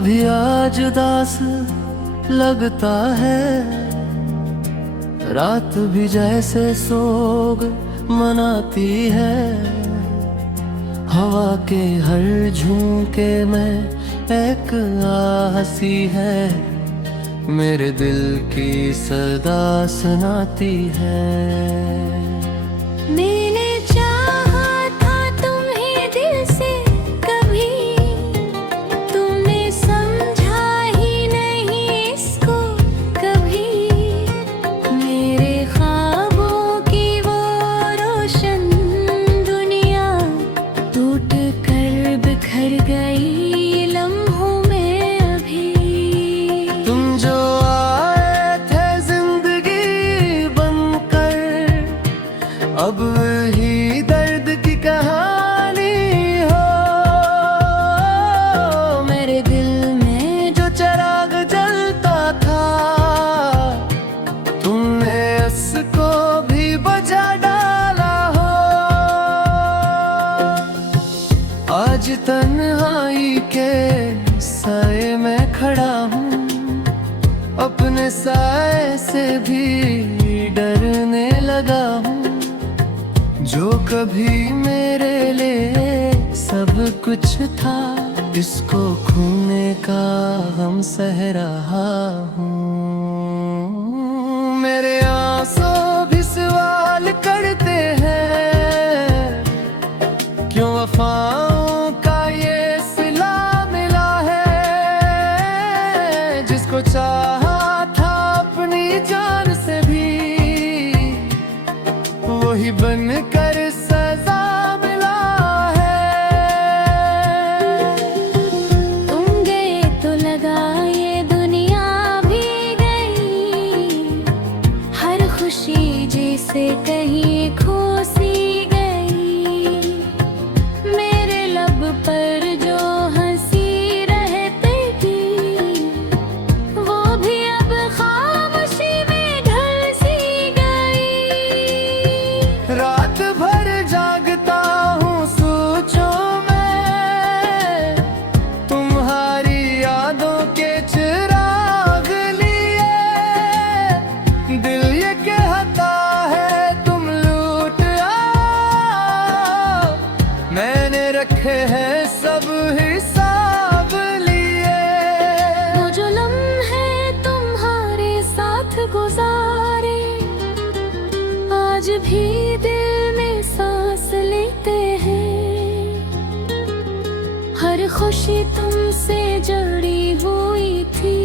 भी आज उदास लगता है, रात भी जैसे सोग मनाती है। हवा के हर झोंके में एक आसी है, मेरे दिल की सदा सुनाती है। मैंने चाहा था तुम्हें दिल से कभी, तुमने समझा ही नहीं इसको कभी। मेरे ख्वाबों की वो रोशन दुनिया टूट कर बिखर गई लम्हों में अभी। तुम जो आए थे जिंदगी बनकर, अब वही दर्द की कहानी हो। मेरे दिल में जो चिराग जलता था, तुमने उसको भी बुझा डाला हो। आज तन्हाई के साए में खड़ा हूँ, अपने साए से भी डरने लगा हूँ। जो कभी मेरे लिए सब कुछ था, इसको खोने का गम सह रहा हूँ। मेरे आंसू भी सवाल करते हैं, क्यों वफाओं का ये सिला मिला है। जिसको चाहा था अपनी जान से भी, वही बनकर सजा मिला है। तुम गए तो लगा ये दुनिया भी गई, हर खुशी जैसे कहीं खो सी गई। मेरे लब पर जो हंसी रहती थी, वो भी अब खामोशी में ढल सी गई। रात भर जागता हूँ सोचों में, तुम्हारी यादों के चिराग लिए। दिल ये कहता है तुम लूट आओ, मैंने रखे हैं सब हिसाब लिए। वो जो लम्हे तुम्हारे साथ गुजारे, आज भी दिल में सांस लेते हैं। हर खुशी तुमसे जुड़ी हुई थी,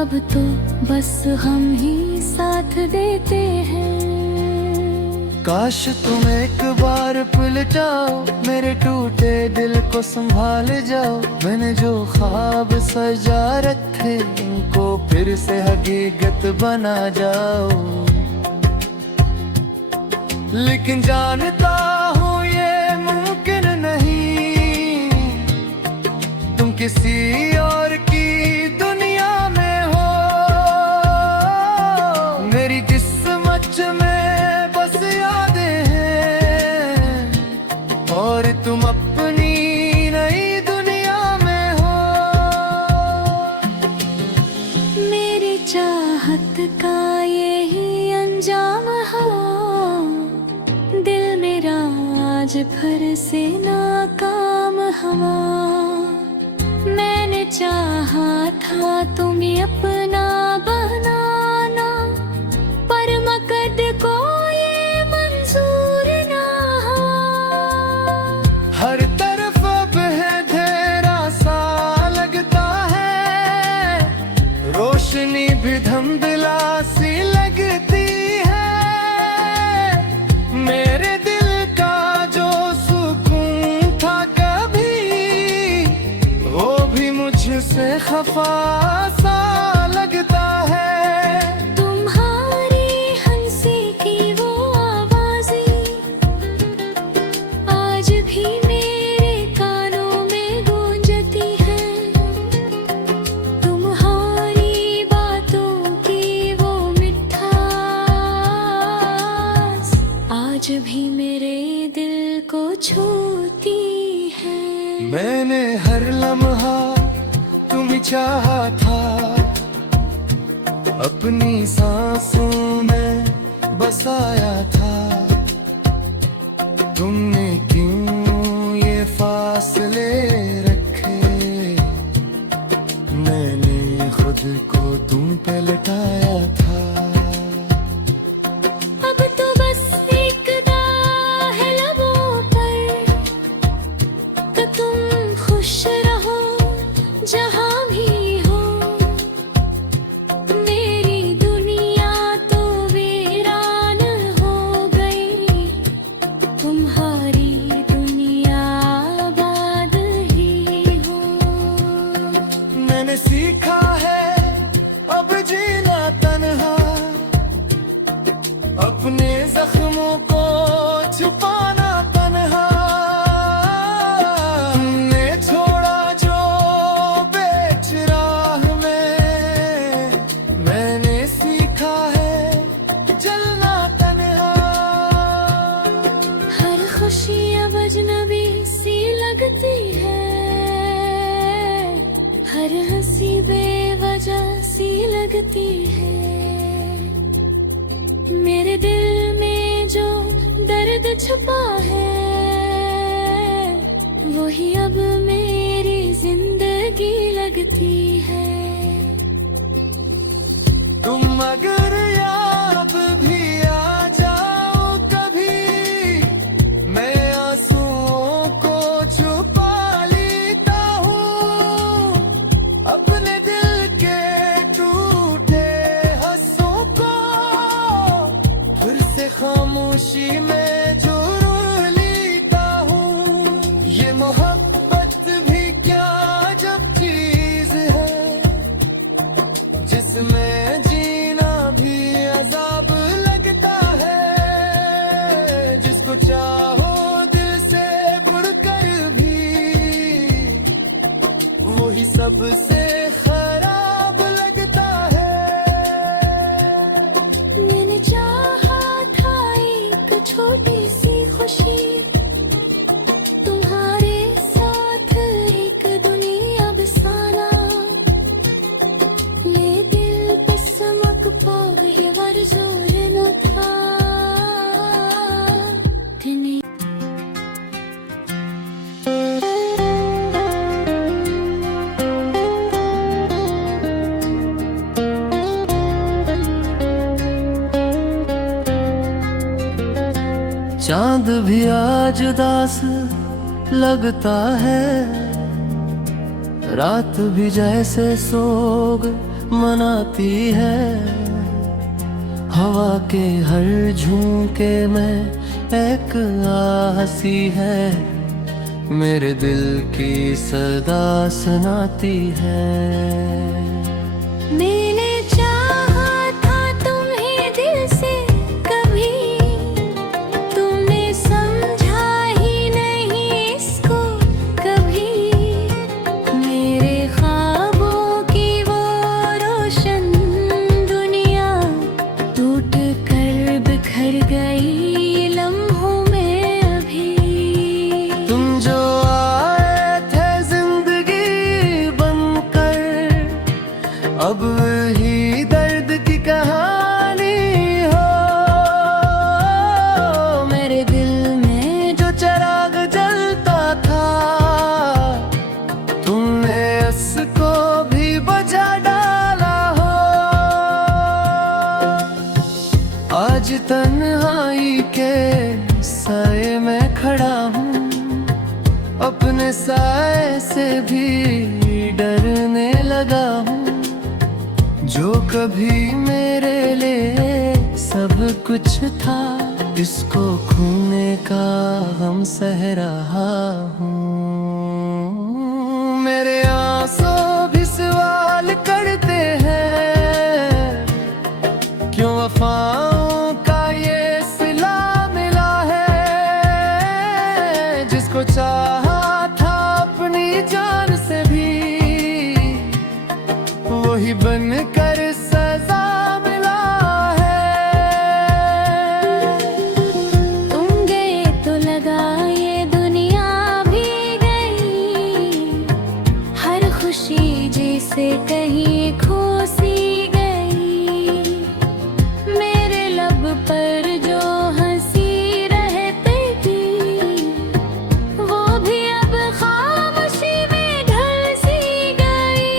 अब तो बस हम ही साथ देते हैं। काश तुम एक बार पलटाओ, मेरे टूटे दिल को संभाल जाओ। मैंने जो ख्वाब सजा रखे, उनको फिर से हकीकत बना जाओ। लेकिन जानता हूँ ये मुमकिन नहीं, तुम किसी और की दुनिया में हो। मेरी किस्मत में बस यादें हैं, और तुम अपनी नई दुनिया में हो। मेरी चाहत का यही अंजाम है, दिल मेरा आज भर से नाकाम हुआ। मैंने चाहा था तुम्हें अपना बनाना, पर मकद को ये मंजूर ना हुआ। हर तरफ अब है अंधेरा सा लगता है, रोशनी भी धुंधला सी लगती है। मेरे दिल का जो सुकून था कभी, वो भी मुझसे खफा सा लगता है। तुम्हारी हंसी की वो आवाज़ें आज भी मेरे कानों में गूंजती हैं। तुम्हारी बातों की वो मिठास आज भी मेरे दिल को छूती है। मैंने हर लम्हा तुम्हें चाहा था, अपनी सांसों में बसाया था। तुमने क्यों ये फासले रखे, मैंने खुद को तुम पे लटाया था। अब तो बस एक दा है लबों पर कि तुम खुश रहो जहां भी हो। मेरी दुनिया तो वीरान हो गई, तुम्हारी दुनिया आबाद ही हो। मैंने सीखा है अब जीना तन्हा, अपने जख्मों को छुपाना तन्हा। तुमने छोड़ा जो बेच राह में, मैंने सीखा है जलना तन्हा। हर खुशी अब अजनबी सी लगती है, हर हंसी बेवजह सी लगती है। मेरे दिल में जो दर्द छुपा है, वही अब मेरी जिंदगी लगती है। तुम अगर याद भी आ जाओ कभी, मैं आंसुओं को छुपा लेता हूँ। अपने दिल के टूटे हंसों को फिर से खामोशी में जोड़ लेता हूँ। ये मोहब्बत भी क्या जब चीज है, जिसमें जीना भी अजाब लगता है। जिसको चाहो दिल से बढ़कर भी, वही सबसे खराब लगता है। मैंने चाहा था एक छोटी सी खुशी, तुम्हारे साथ एक दुनिया बसाना। ये दिल पे चमक पाए वर जोर न था। इतनी चांद भी आज उदास लगता है, रात भी जैसे सोग मनाती है। हवा के हर झोंके में एक हंसी है, मेरे दिल की सदा सुनाती है। मैंने चाहा था तुम्हें दिल से कभी, तुमने समझा ही नहीं इसको कभी। मेरे ख्वाबों की वो रोशन दुनिया टूट कर बिखर गई लम्हों में अभी। तुम जो आए थे जिंदगी बनकर, अब ही दर्द की कहानी हो। मेरे दिल में जो चिराग जलता था, तुमने उसको भी बुझा डाला हो। आज तन्हाई के साए में खड़ा हूँ, अपने साए से भी डरने लगा हूँ। जो कभी मेरे लिए सब कुछ था, इसको खोने का गम सह रहा हूँ। मेरे आंसू भी सवाल करते हैं, क्यों वफाओं का ये सिला मिला है। जिसको चाहा था अपनी जान से भी, वही बनकर सजा मिला है। तुम गए तो लगा ये दुनिया भी गई, जैसे कहीं खो सी गई। मेरे लब पर जो हंसी रहती थी वो भी अब खामोशी में ढल सी गई।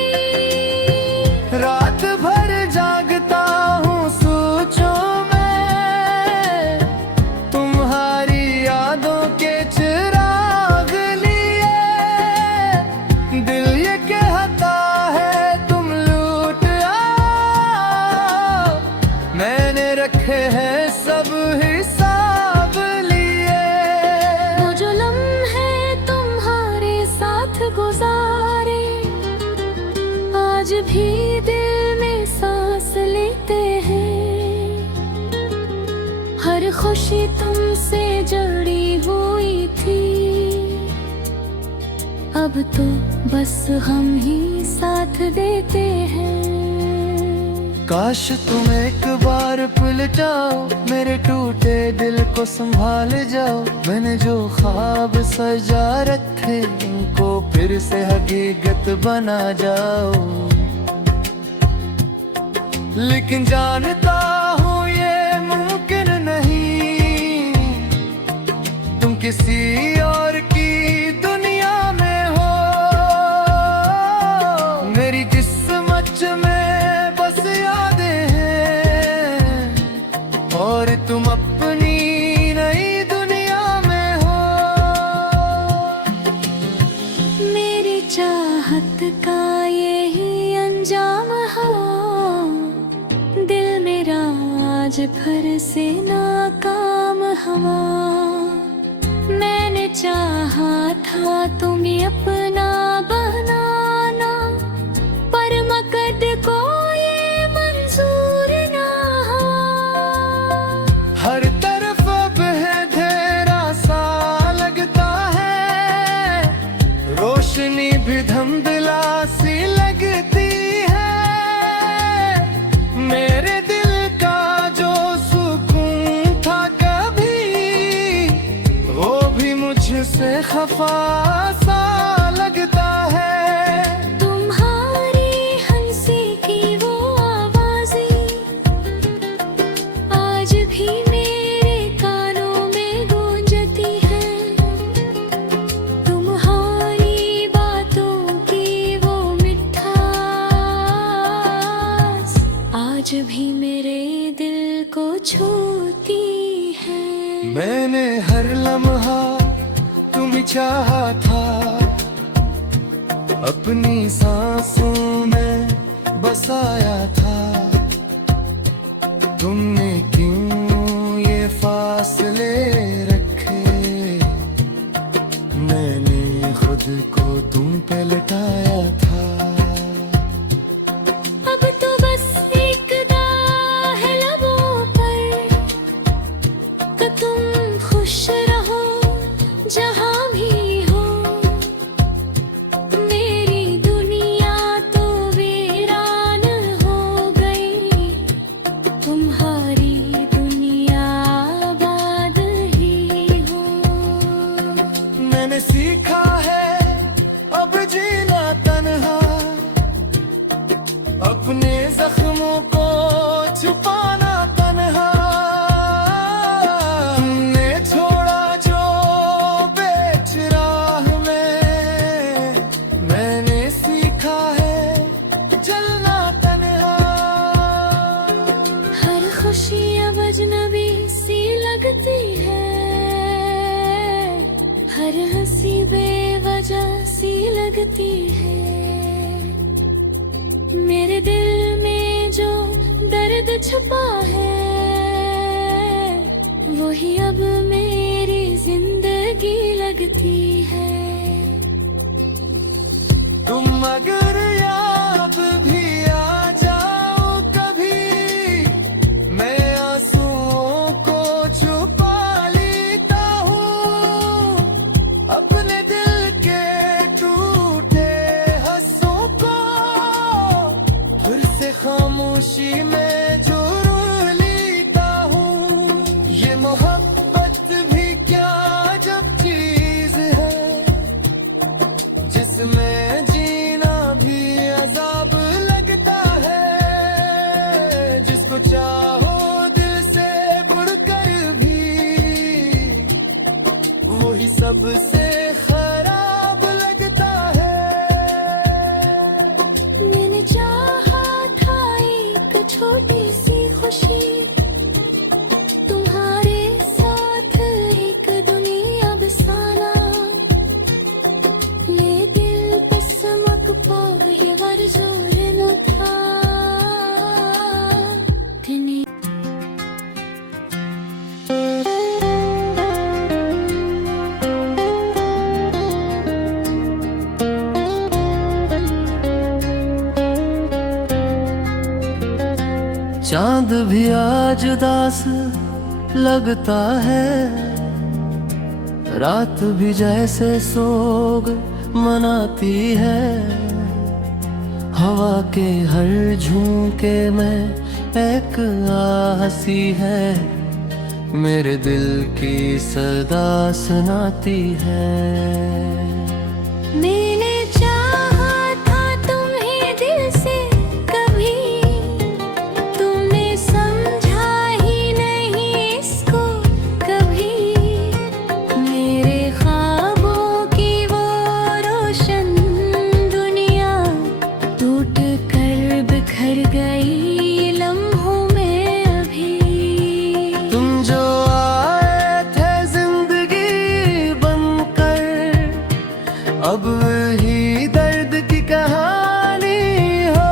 रात भर जागता हूँ सोचों में, तुम्हारी यादों के चिराग लिए। दिल ये कहता है तुम लूट आओ, मैंने रखे हैं सब हिसाब लिए। वो जो लम्हे तुम्हारे साथ गुजारे आज भी दिल में सांस लेते हैं। हर खुशी तुमसे जुड़ी हुई थी, अब तो बस हम ही साथ देते हैं। काश तुम एक बार पलटाओ, मेरे टूटे दिल को संभाल जाओ। मैंने जो ख्वाब सजा रखे इनको फिर से हकीकत बना जाओ। लेकिन जानता हूँ ये मुमकिन नहीं, तुम किसी और की दुनिया में हो। मेरी किस्मत में बस यादें हैं और तुम अपनी नई दुनिया में हो। मेरी चाहत का यही अंजाम हुआ, दिल मेरा आज फिर से नाकाम हुआ। मैंने चाहा था तुम्हें अपना बनाना, पर मकद को ये मंजूर ना हुआ। हर तरफ अब है अंधेरा सा लगता है, रोशनी भी धुंधला सी लगती है। मेरे दिल का जो सुकून था कभी, वो भी मुझसे खफा सा लगता है। तुम्हारी हंसी की वो आवाज़ें आज भी मेरे कानों में गूंजती हैं। तुम्हारी बातों की वो मिठास आज भी मेरे दिल को छूती है। मैंने हर लम्हा तुम्हें चाहा था, अपनी सांसों में बसाया था। तुमने क्यों ये फासले रखे, मैंने खुद को तुम पे लटाया था। अब तो बस एक दा है लबों पर कि तुम खुश रहो जहाँ भी हो। मेरी दुनिया तो वीरान हो गई, तुम्हारी दुनिया आबाद ही हो। मैंने सीखा है अब जीना तन्हा, अपने जख्मों को छुपाना तन्हा। तुमने छोड़ा जो बेच राह में, मैंने सीखा है जलना तन्हा। हर खुशी अब अजनबी सी लगती है, हर हंसी बेवजह सी लगती है। मेरे दिल में जो दर्द छुपा है वही अब मेरी जिंदगी लगती है। तुम अगर याद भी आ जाओ कभी, मैं आंसुओं को छुपा लेता हूँ। अपने दिल के टूटे हंसों को फिर से खामोशी में जुड़ लेता हूँ। ये मोहब्बत भी क्या जब चीज है, जिसमें जीना भी वो ये मंजूर न था। इतनी चांद भी आज उदास लगता है, रात भी जैसे सोग मनाती है। हवा के हर झोंके में एक आहसी है, मेरे दिल की सदा सुनाती है। मैंने चाहा था तुम्हें दिल से कभी, तुमने समझा ही नहीं इसको कभी। मेरे ख्वाबों की वो रोशन दुनिया टूट कर बिखर गई लम्हों में अभी। तुम जो आए थे जिंदगी बनकर, अब ही दर्द की कहानी हो।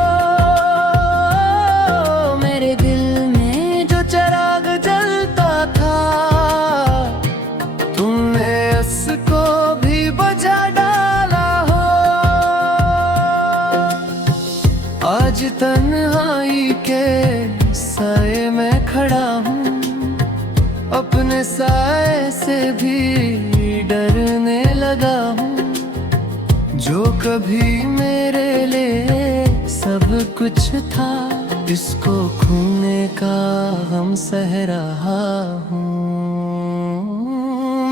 मेरे दिल में जो चिराग जलता था, तुमने उसको भी बुझा डाला हो। आज तन्हाई के साए में खड़ा हूँ, अपने साए से भी डरने लगा हूँ। जो कभी मेरे लिए सब कुछ था, इसको खोने का गम सह रहा हूँ।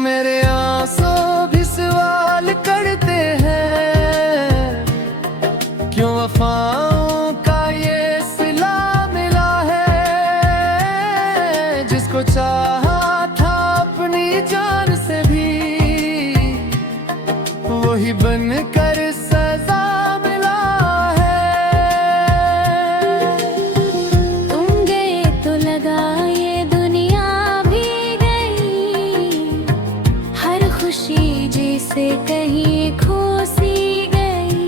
मेरे आंसू भी सवाल करते हैं, क्यों वफाओं का ये सिला मिला है। जिसको चाहा था अपनी जान से भी, वही बनकर सजा मिला है। तुम गए तो लगा ये दुनिया भी गई, हर खुशी जैसे कहीं खो सी गई।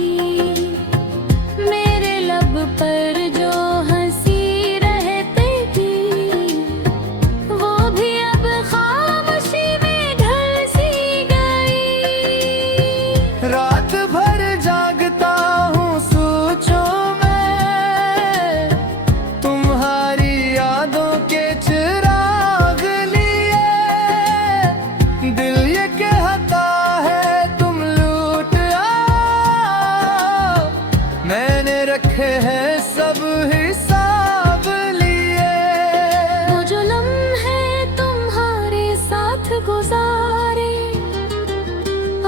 मेरे लब पर जो हंसी रहती थी, वो भी अब खामोशी में ढल सी गई। रात भर जागता हूँ सोचों में, तुम्हारी यादों के चिराग लिए। दिल ये कहता है तुम लूट आओ, मैंने रखे हैं सब हिसाब लिए। वो जो लम्हे तुम्हारे साथ गुजारे,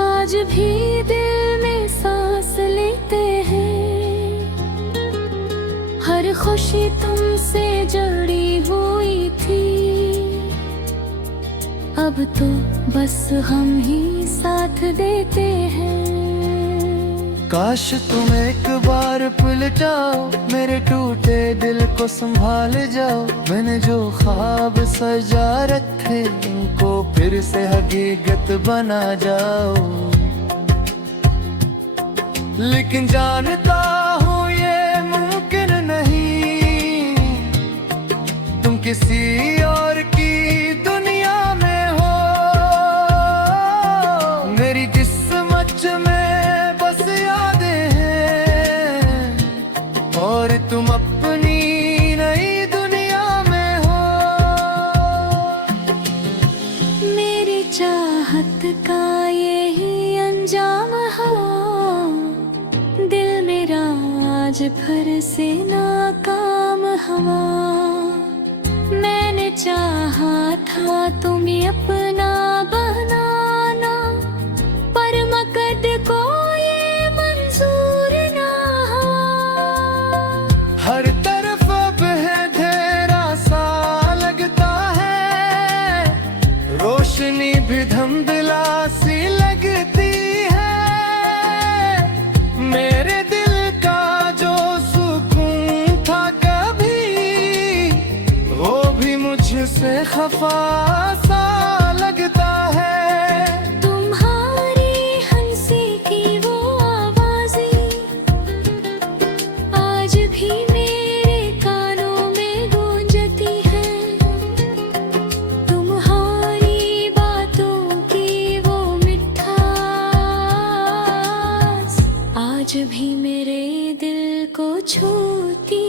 आज भी दिल में सांस लेते हैं। हर खुशी तुमसे जुड़ी हुई थी, अब तो बस हम ही साथ देते हैं। काश तुम एक बार पलटाओ, मेरे टूटे दिल को संभाल जाओ। मैंने जो ख्वाब सजा रखे, उनको फिर से हकीकत बना जाओ। लेकिन जानता हूँ ये मुमकिन नहीं, तुम किसी और की दुनिया में हो। मेरी किस्मत में बस यादें हैं, और तुम अपनी नई दुनिया में हो। मेरी चाहत का यही अंजाम हुआ, दिल मेरा आज फिर से नाकाम हुआ। मैंने चाहा था तुम्हें अपना बनाना, पर मकद को ये मंजूर ना हुआ। हर तरफ अब है अंधेरा सा लगता है, रोशनी भी धुंधला सी लगती है। मेरे दिल का जो सुकून था कभी, वो भी मुझसे खफा सा लगता दिल को छूती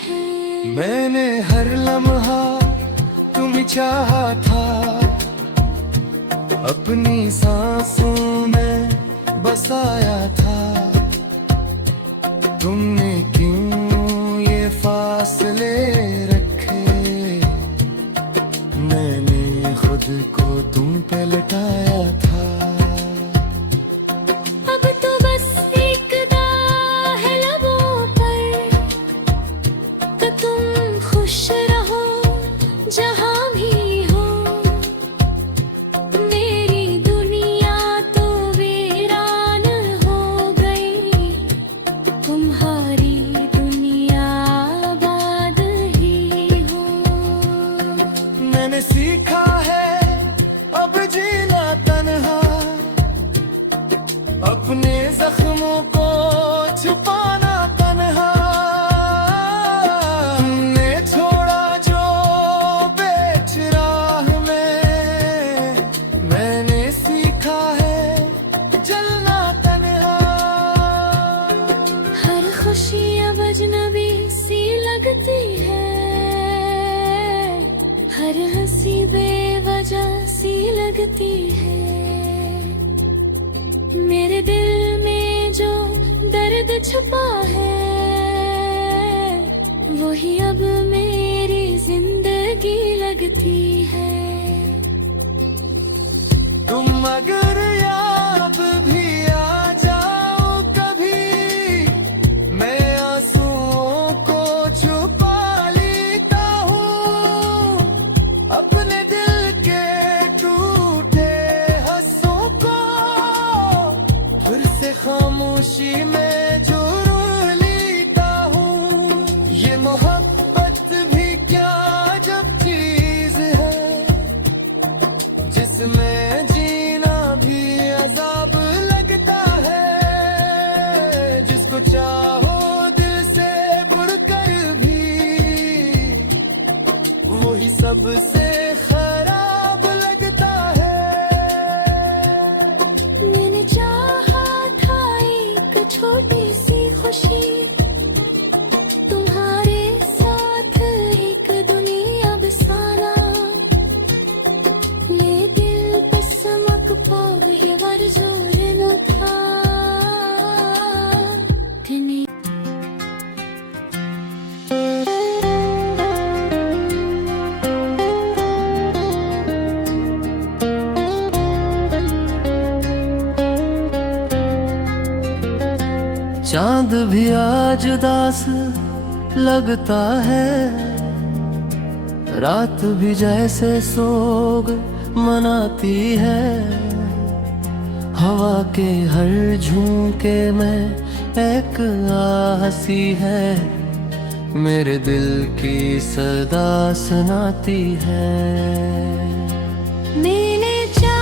है। मैंने हर लम्हा तुम्हें चाहा था, अपनी सांसों में बसाया था। तुमने क्यों ये फासले रखे, मैंने खुद को तुम पे लटाया था। अब तो बस एक दा है लबों पर कि तुम खुश रहो जहां भी हो। मेरी दुनिया तो वीरान हो गई, तुम्हारी दुनिया आबाद ही हो। मैंने सीखा है अब जीना तन्हा, अपने जख्मों को छुपाना तन्हा। तुमने छोड़ा जो बेच राह में, मैंने सीखा है जलना तन्हा। हर खुशी अब अजनबी सी लगती है, हर हंसी बेवजह सी लगती है। मेरे दिल में जो दर्द छुपा है, वही अब मेरी जिंदगी लगती है। तुम अगर याद भी आ जाओ कभी, मैं आंसुओं को छुपा लेता हूँ। अपने दिल के टूटे हंसों को फिर से खामोशी में जोड़ लेता हूँ। ये मोहब्बत भी क्या जब चीज है, जिसमें जीना भी अजाब लगता है। जिसको चाहो दिल से बढ़कर भी, वही सबसे खराब लगता है। मैंने चाहा था एक छोटी सी खुशी, तुम्हारे साथ एक दुनिया बसाना। ये दिल पे समक पावे ये वर जोर न था। इतनी चांद भी आज उदास लगता है, रात भी जैसे सोग मनाती है। हवा के हर झोंके में एक आहसी है, मेरे दिल की सदा सुनाती है। मैंने चाहा